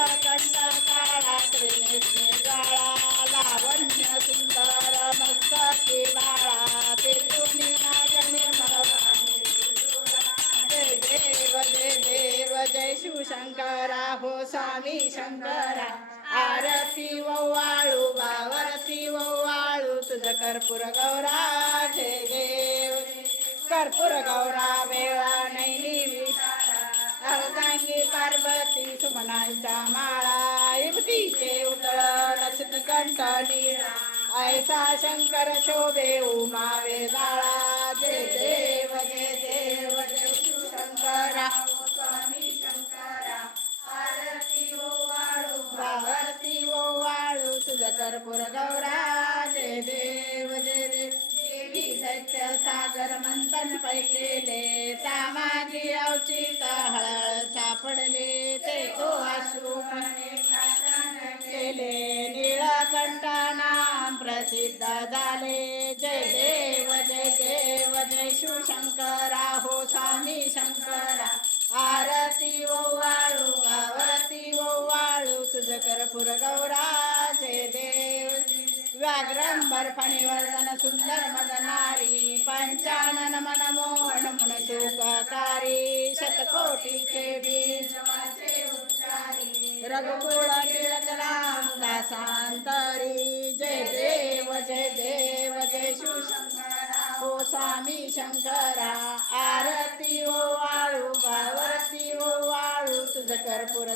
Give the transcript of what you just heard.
नीलकंठ काळा त्रिनेत्री गाळा लावण्य सुंदर मस्तकी बाळा ते निर्मळ जय देव जय देव जय शिवशंकरा हो स्वामी शंकरा आरती वव्वाळू बावरती ववाळू तुझ कर्पूर गौरा जय देव. कर्पूर गौरा वेळा नैली अर्धांगी पार्वती सुमनांच्या माळा युवतीचे उतळ लक्षण कंठ नीळा. ऐसा शंकर शोभे उमावे बाळा. जय देव जय देव जय शिवशंकरा स्वामी शंकरा. आरती ओ ओवाळू भावारती वाळू. तुझ कर्पूर गौरा. जय देव जय देव. सत्य सागर मंथन पैकेले तामाजी अवचित हळद प्रसिद्ध झाले जय देव जय देव जय शिवशंकरा हो स्वामी शंकरा. आरती ओवाळू आरती ओवाळू हो, तुझ कर्पूर गौरा. जय देव. व्याघ्रंबर फणिवर्धन सुंदर मदनारी. पंचानन मन मोहन मन सुखकारी शतकोटीचे बीज रघुकुळ टिळक राम दासा ओ स्वामी शंकरा आरती ओ वाळू बावरती ओ हो, वाळू तुझ कर्पूर